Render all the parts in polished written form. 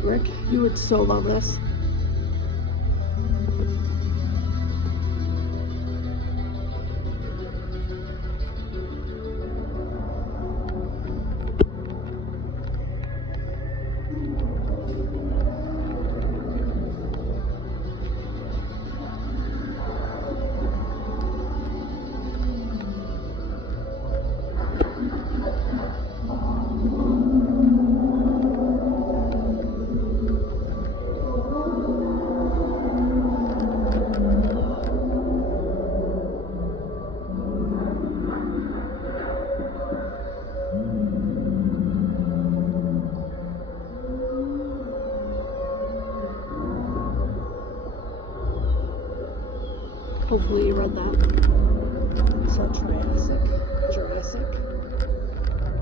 great, Rick. You would so love this. Hopefully you read that. So Jurassic,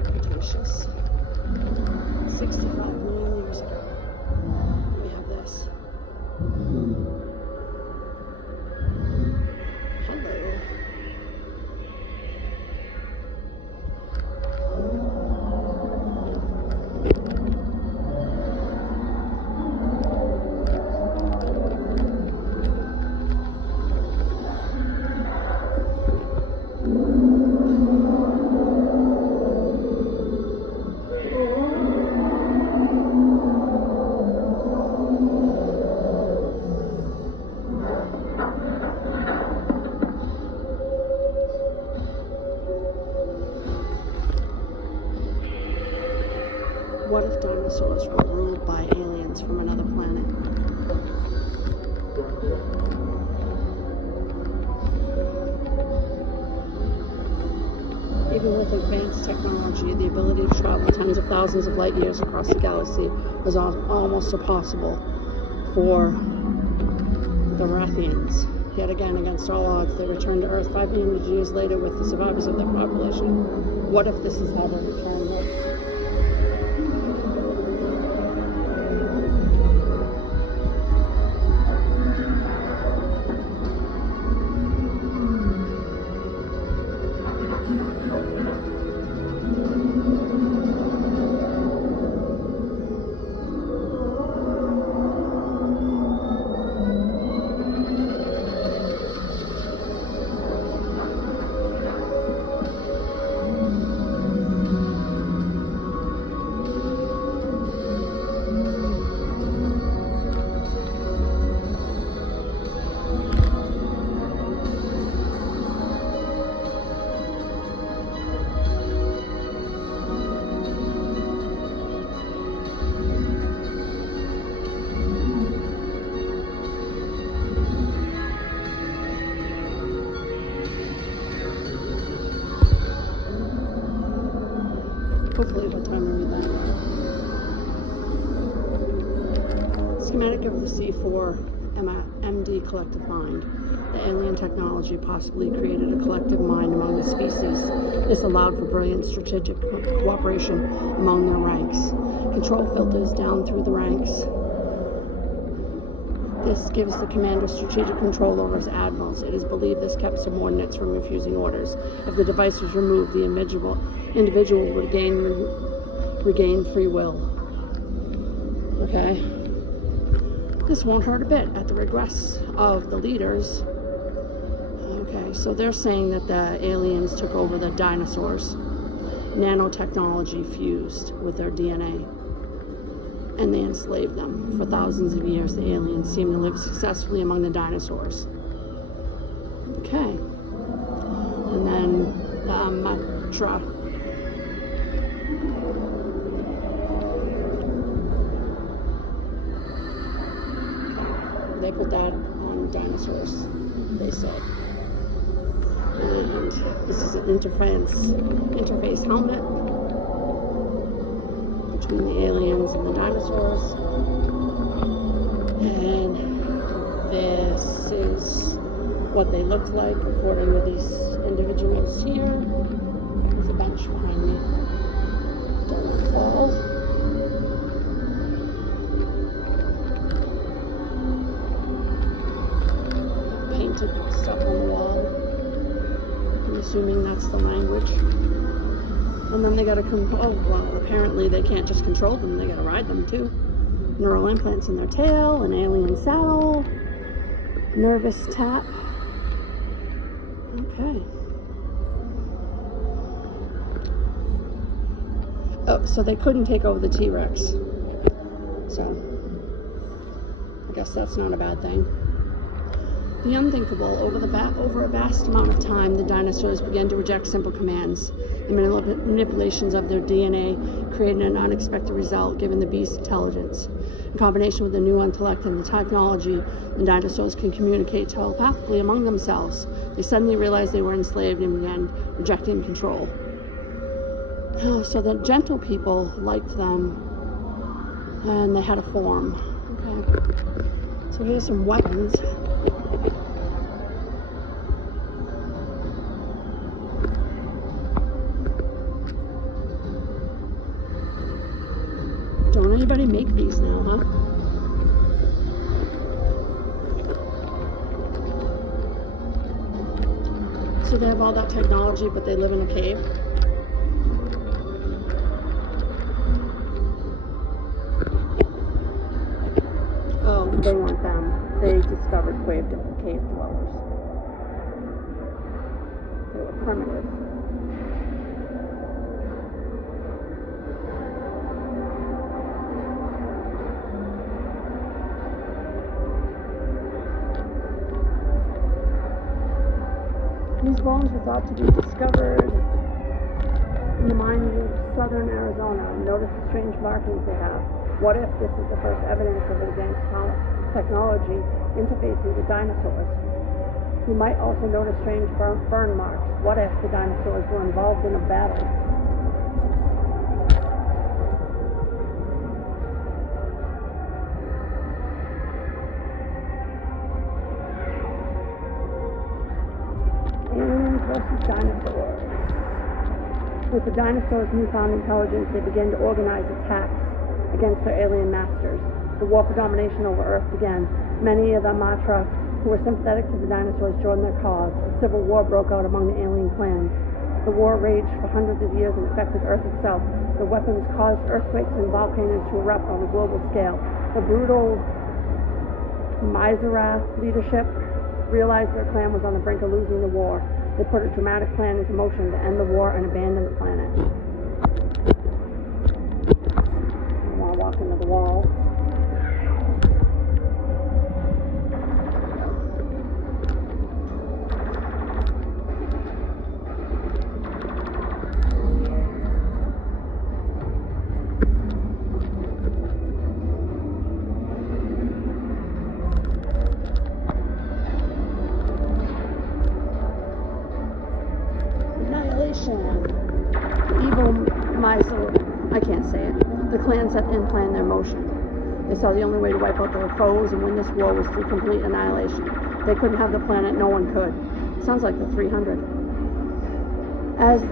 Cretaceous, 65 million years ago. We have this. Hello. What if dinosaurs were ruled by aliens from another planet? Even with advanced technology, the ability to travel tens of thousands of light years across the galaxy is almost impossible for the Rathians. Yet again, against all odds, they returned to Earth 500 years later with the survivors of their population. What if this is how they returned? Hopefully by the time I read that. Schematic of the C4MD collective mind. The alien technology possibly created a collective mind among the species. This allowed for brilliant strategic cooperation among their ranks. Control filters down through the ranks. This gives the commander strategic control over his admirals. It is believed this kept subordinates from refusing orders. If the device was removed, the individual would regain free will. Okay? This won't hurt a bit at the request of the leaders. Okay, so they're saying that the aliens took over the dinosaurs. Nanotechnology fused with their DNA. And they enslaved them. For thousands of years, the aliens seem to live successfully among the dinosaurs. Okay. And then the Matra. They put that on dinosaurs, they said. And this is an interface helmet between the aliens and the dinosaurs. And this is what they looked like according to these individuals here. There's a bench behind me. Don't want to fall. Painted stuff on the wall. I'm assuming that's the language. And then they gotta come, oh, well, apparently they can't just control them, they gotta ride them too. neural implants in their tail, an alien saddle, nervous tap. Okay. Oh, so they couldn't take over the T-Rex. So, I guess that's not a bad thing. The unthinkable. Over a vast amount of time, the dinosaurs began to reject simple commands. The manipulations of their DNA created an unexpected result given the beast's intelligence. In combination with the new intellect and the technology, the dinosaurs can communicate telepathically among themselves. They suddenly realized they were enslaved and began rejecting control. So the gentle people liked them, and they had a form. Okay. So here's some weapons. Don't anybody make these now, huh? So they have all that technology, but they live in a cave. Oh, they weren't them. They discovered cave dwellers. They were primitive. These bones were thought to be discovered in the mines of southern Arizona. Notice the strange markings they have. What if this is the first evidence of advanced technology interfacing with dinosaurs? You might also notice strange burn marks. What if the dinosaurs were involved in a battle? Aliens versus dinosaurs. With the dinosaurs' newfound intelligence, they began to organize attacks against their alien masters. The war for domination over Earth began. Many of the Amatra who were sympathetic to the dinosaurs joined their cause. A civil war broke out among the alien clans. The war raged for hundreds of years and affected Earth itself. The weapons caused earthquakes and volcanoes to erupt on a global scale. The brutal Mizrath leadership realized their clan was on the brink of losing the war. They put a dramatic plan into motion to end the war and abandon the planet. I want to walk into the wall. Evil Mysore, I can't say it. The clan set and planned their motion. They saw the only way to wipe out their foes and win this war was through complete annihilation. They couldn't have the planet, no one could. Sounds like the 300. As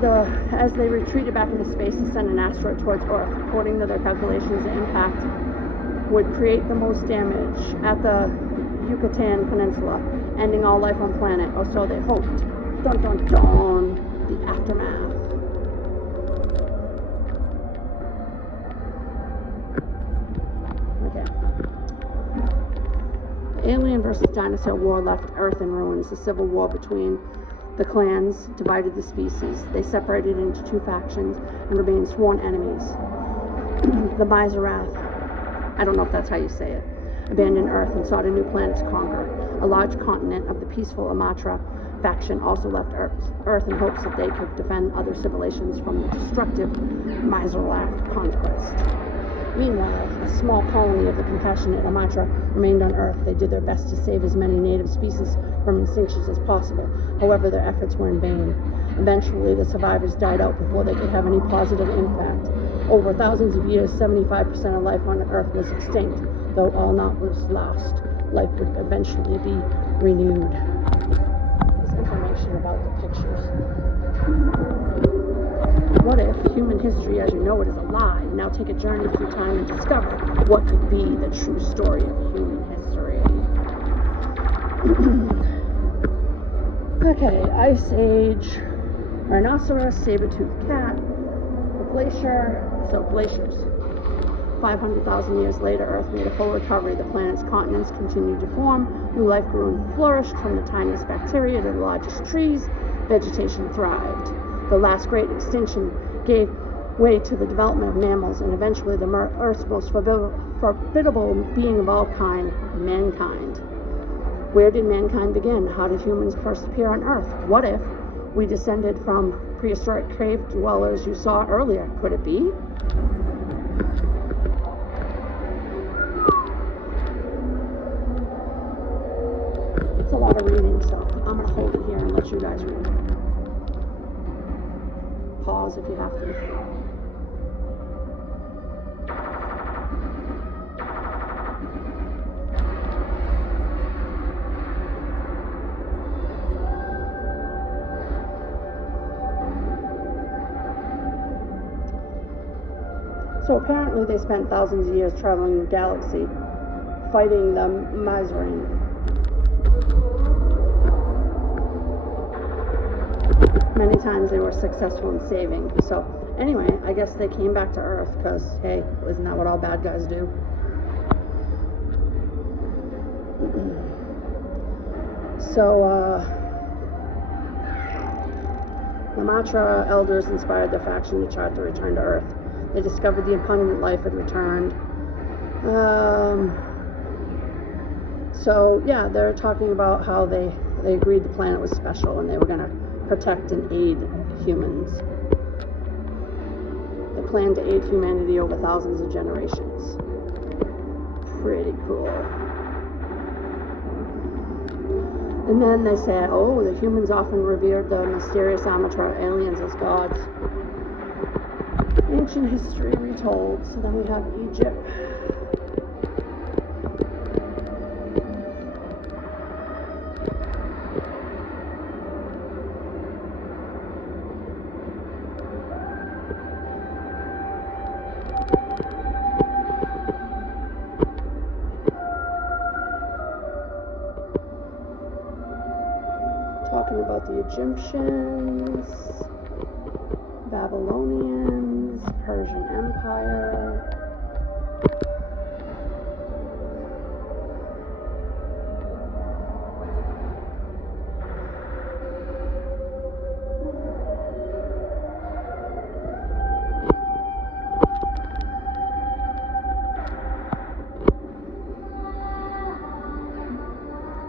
they retreated back into space to send an asteroid towards Earth, according to their calculations, the impact would create the most damage at the Yucatan Peninsula, ending all life on planet, or so they hoped. Dun dun dun. The aftermath. Okay. The alien versus dinosaur war left Earth in ruins. The civil war between the clans divided the species. They separated into two factions and remained sworn enemies. The Mizrath, I don't know if that's how you say it, abandoned Earth and sought a new planet to conquer. A large continent of the peaceful Amatra faction also left Earth in hopes that they could defend other civilizations from the destructive Mizrath conquest. Meanwhile, a small colony of the compassionate Amatra remained on Earth. They did their best to save as many native species from extinction as possible. However, their efforts were in vain. Eventually, the survivors died out before they could have any positive impact. Over thousands of years, 75% of life on Earth was extinct. Though all not was lost, life would eventually be renewed. About the pictures. What if human history as you know it is a lie? Now take a journey through time and discover what could be the true story of human history. Okay, Ice Age, rhinoceros, saber-toothed cat, the glacier, so glaciers. 500,000 years later, Earth made a full recovery. The planet's continents continued to form. New life grew and flourished, from the tiniest bacteria to the largest trees. Vegetation thrived. The last great extinction gave way to the development of mammals and eventually the Earth's most formidable being of all kind, mankind. Where did mankind begin? How did humans first appear on Earth? What if we descended from prehistoric cave dwellers you saw earlier? Could it be? It's a lot of reading, so I'm going to hold it here and let you guys read. Pause if you have to. So apparently they spent thousands of years traveling the galaxy, fighting the Myzarene. Many times they were successful in saving. So anyway, I guess they came back to Earth because, hey, isn't that what all bad guys do? So, the Matra elders inspired their faction to chart the return to Earth. They discovered the abundant life had returned. So yeah, they're talking about how they agreed the planet was special and they were going to protect and aid humans. They planned to aid humanity over thousands of generations. Pretty cool. And then they said, oh, the humans often revered the mysterious Amatra aliens as gods. Ancient history retold. So then we have Egypt. Talking about the Egyptians, Babylonians, Persian Empire.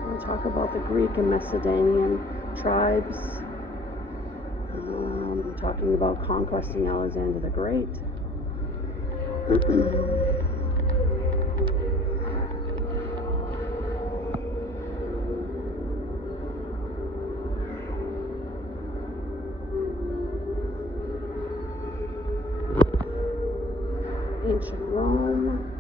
We'll talk about the Greek and Macedonian tribes. Talking about conquesting Alexander the Great. Ancient Rome.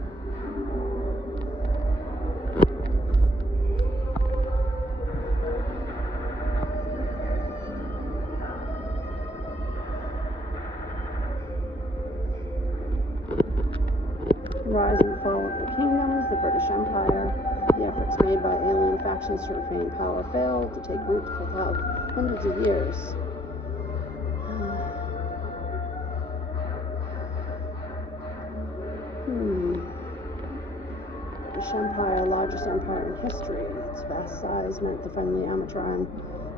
Rise and fall of the kingdoms, the British Empire. The efforts made by alien factions to retain power failed to take root for hundreds of years. British Empire, largest empire in history. Its vast size meant the friendly Amatra and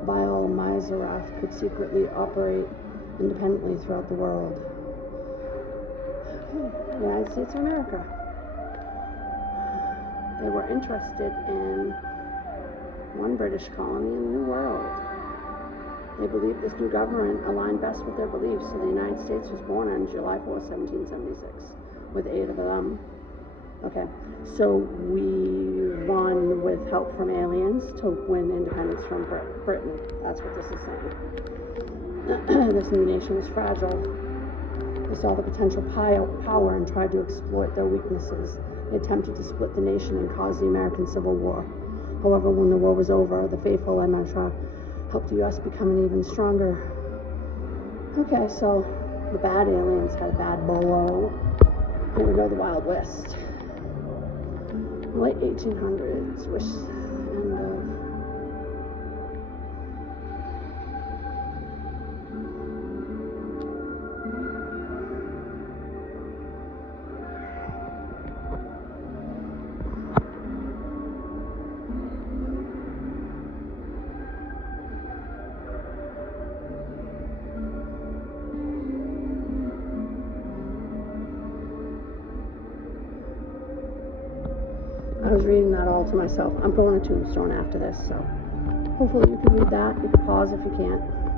Baal Mizrath could secretly operate independently throughout the world. United States of America. They were interested in one British colony in the New World. They believed this new government aligned best with their beliefs, so the United States was born on July 4, 1776, with 8 of them. Okay, so we won with help from aliens to win independence from Britain. That's what this is saying. This new nation was fragile. They saw the potential power and tried to exploit their weaknesses. They attempted to split the nation and cause the American Civil War. However, when the war was over, the faithful Amatra helped the U.S. become an even stronger. Okay, so the bad aliens had a bad bolo. Here we go, the Wild West. Late 1800s, end of was reading that all to myself. I'm going to Tombstone after this, so hopefully you can read that. You can pause if you can't.